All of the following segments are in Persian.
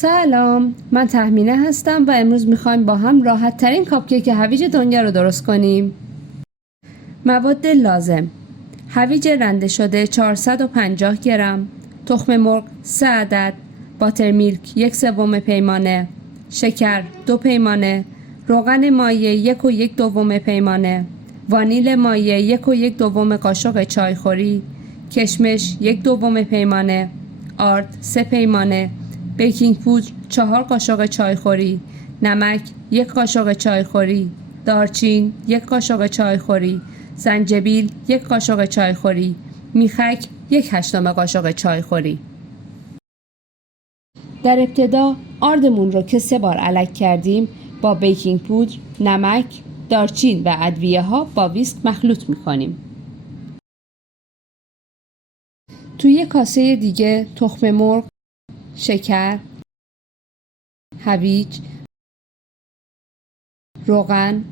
سلام، من تهمینه هستم و امروز میخوایم با هم راحت ترین کاپکیک هویج دنیا رو درست کنیم. مواد لازم: هویج رنده شده 450 گرم، تخم مرغ 3 عدد، باترمیلک 1/3 پیمانه، شکر 2 پیمانه، روغن مایع 1 و 1/2 پیمانه، وانیل مایع 1 و 1/2 قاشق چایخوری، کشمش 1/2 پیمانه، آرد 3 پیمانه، بیکینگ پودر 4 قاشق چایخوری، نمک 1 قاشق چایخوری، دارچین 1 قاشق چایخوری، زنجبیل 1 قاشق چایخوری، میخک 1/8 قاشق چایخوری. در ابتدا آردمون رو که 3 بار الک کردیم با بیکینگ پودر، نمک، دارچین و ادویه ها با ویسک مخلوط میکنیم. توی کاسه دیگه تخم مرغ، شکر، هویج، روغن،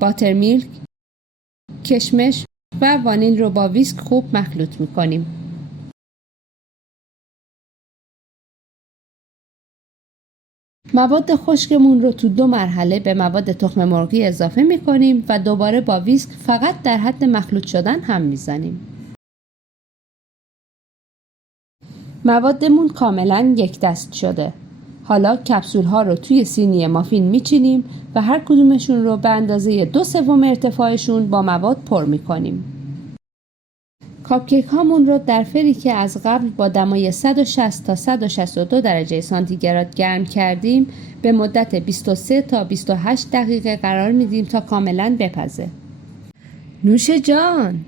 باترمیلک، کشمش و وانیل رو با ویسک خوب مخلوط میکنیم. مواد خشکمون رو تو 2 مرحله به مواد تخم مرغی اضافه میکنیم و دوباره با ویسک فقط در حد مخلوط شدن هم میزنیم. موادمون کاملا یک دست شده. حالا کپسول ها رو توی سینی مافین میچینیم و هر کدومشون رو به اندازه 2/3 ارتفاعشون با مواد پر میکنیم. کاپکیک هامون رو در فری که از قبل با دمای 160 تا 162 درجه سانتیگراد گرم کردیم به مدت 23 تا 28 دقیقه قرار میدیم تا کاملا بپزه. نوش جان!